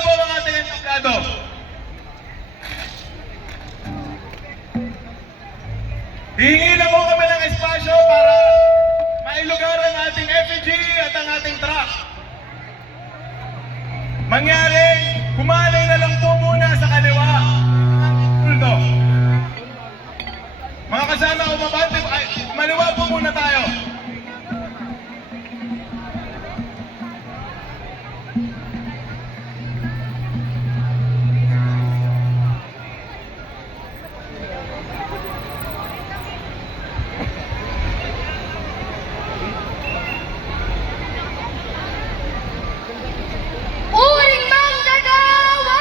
po ang ating entablado. Hihingi lang po kami ng espasyo para mailugar ang ating effigy at ang ating truck. Mangyaring kumalay na lang po muna sa kaliwa. Ito. Mga kasama, umabante, maliwa po muna tayo. Uring manggagawa!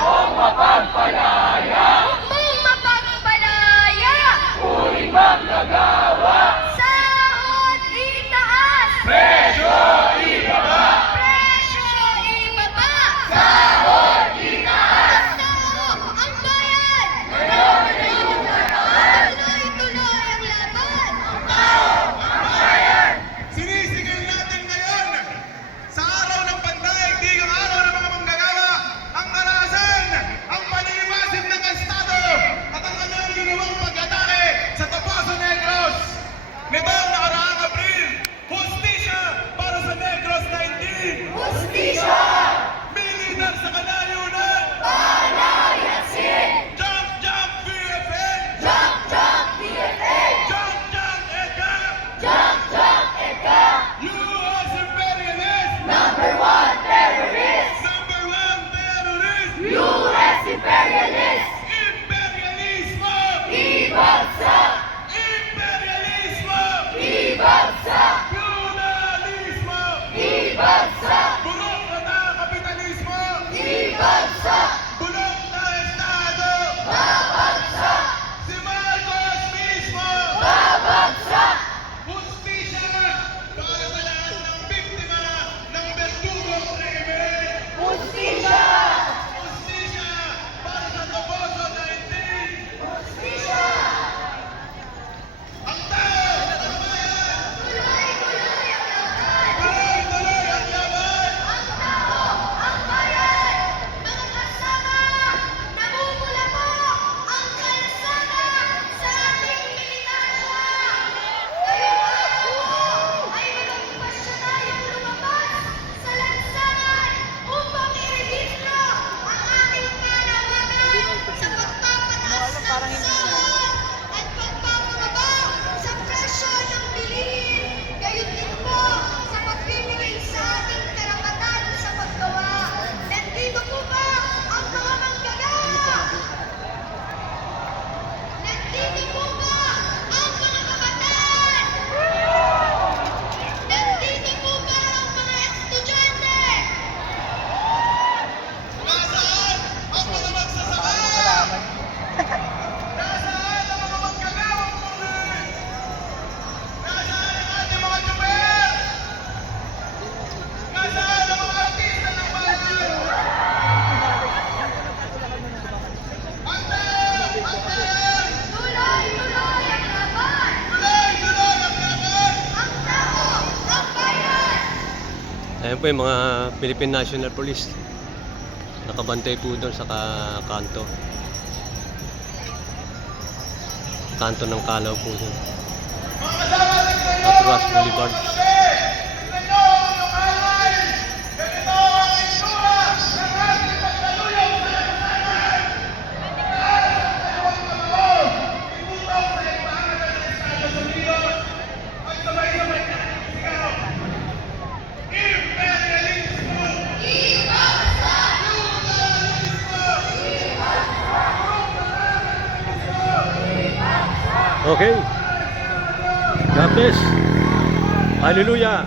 Kung mapagpalaya, Mong mapagpalaya! uring manggagawa, Sahod itaas! presyo ibaba, Presyo ibaba! sahod itaas, Ang tao, ang bayan! Tuloy-tuloy ang laban! Sinisigil natin ngayon sa araw ng panday, di ang araw ng mga manggagawa, ang karahasan, ang panimasin ng Estado at ang kanilang ginawang pag-atake sa Topacio Negros. Nitong nakaraang Abril, hustisya para sa Negros 19. Hustisya! Militar sa kanayunan. Palayasin! Jump, jump, VFN! Jump, jump, PFN! Jump, jump, EDCA! Jump, jump, EDCA! US imperialist! Number one terrorist! Number one terrorist! U.S. imperialist! Imperialismo! Ibagsak! Imperialismo! Ibagsak! Feudalismo! Ibagsak! Bulok na kapitalismo! Ibagsak! Bulok na Estado! Babagsak! Si Marcos mismo! Babagsak! Hustisya para sa lahat ng biktima ng Verdugong krimen! Hustisya! Hustisya para sa Topacio 19! Hustisya! Ang tao! Ang bayan! Tuloy-tuloy ang laban! Tuloy-tuloy ang laban! Ang tao, ang bayan! Mga kasama, namumula po ang kalsada sa ating militansya! Ngayong araw po ay walang pasyonayang lumabas sa lansangan upang irehistro ang ating panawagan sa pagpapataas ng sahod at pagpapababa sa presyo ng bilihin. Gayon din po sa pagbibigay sa ating karapatan sa paggawa. Nandito po ba ang mga manggagawa? Nandito po ba ang mga kabataan? Nandito po ba ang mga estudyante? Nasaan ang mga magsasaka? Nasaan ang mga manggagawang pulis? Nasaan ang ating mga tsuper? Nasaan ang mga artista ng bayan? Antayan! Antayan! Tuloy-tuloy ang laban! Tuloy-tuloy ang laban! Ang tao, ang bayan! Ayan po yung mga Philippine National Police. Nakabantay po doon sa kanto. Kanto ng Kalaw po doon. Mga kasama natin Atras Boulevard. Tignan nyo ang inyong alay! Ganito ang itsura ng ating pagkaluyaw sa lansangan! Taas ang dalawang kamao! Ibutok sa imahan ng Estados Unidos! Magsabay-sabay na sigaw! Imperialismo! Ibagsak! Okay. God bless. Hallelujah.